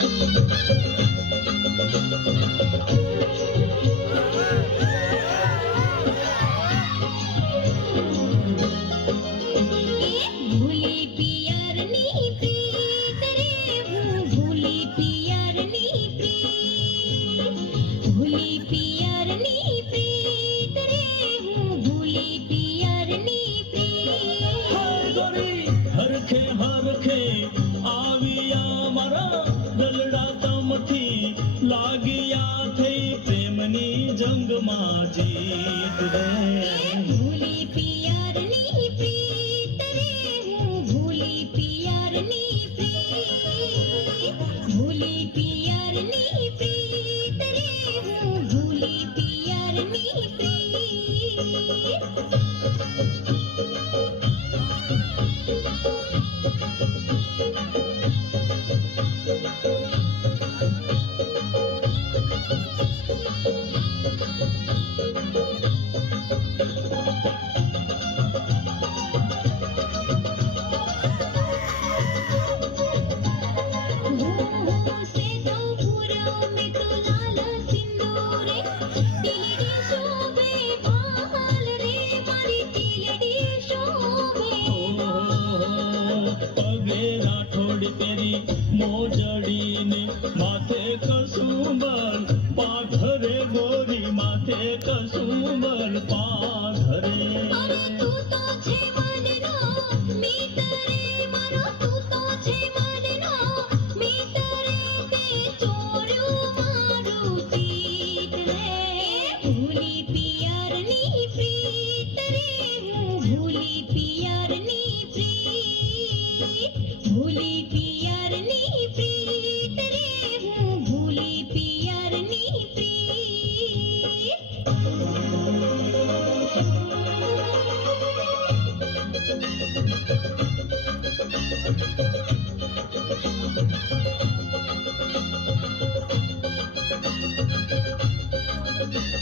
Thank you. લાગ્યા થઈ પ્રેમની જંગમાં જીત ભૂલી પિયારની પ્રીત રે, હું ભૂલી પિયારની ભૂલી પિયારની પ્રીત પિયારની મળીને માથે કસુંબર પાઠ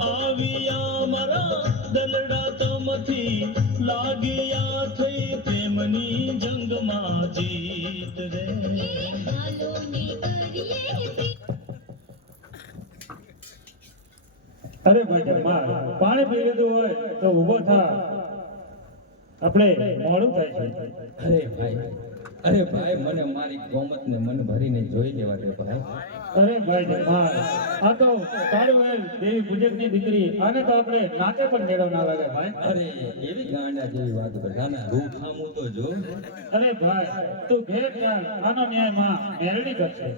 આવ્યા મારા દલડા તમથી લાગ્યા થઈ પ્રેમની જંગમાં જીત રે હાલો ને કરીએ અરે ભાઈ ધર્મા પાણી પી લીધું હોય તો ઊભો થા. આપણે મોડું થાય છે. અરે ભાઈ અરે ભાઈ મને મારી ગોમત ને મન ભરીને જોઈ લેવા દે ભાઈ. અરે ભાઈ ધર્મા આ તો કાળવેલ દેવી પૂજકની દીકરી. આને તો આપણે નાકે પણ મેળવ ના લાગે ભાઈ. અરે એવી ગાંડા જેવી વાત બધાના રૂખામું તો જો. અરે ભાઈ તું ઘેર આનો ન્યાયમાં મેરડી કરશે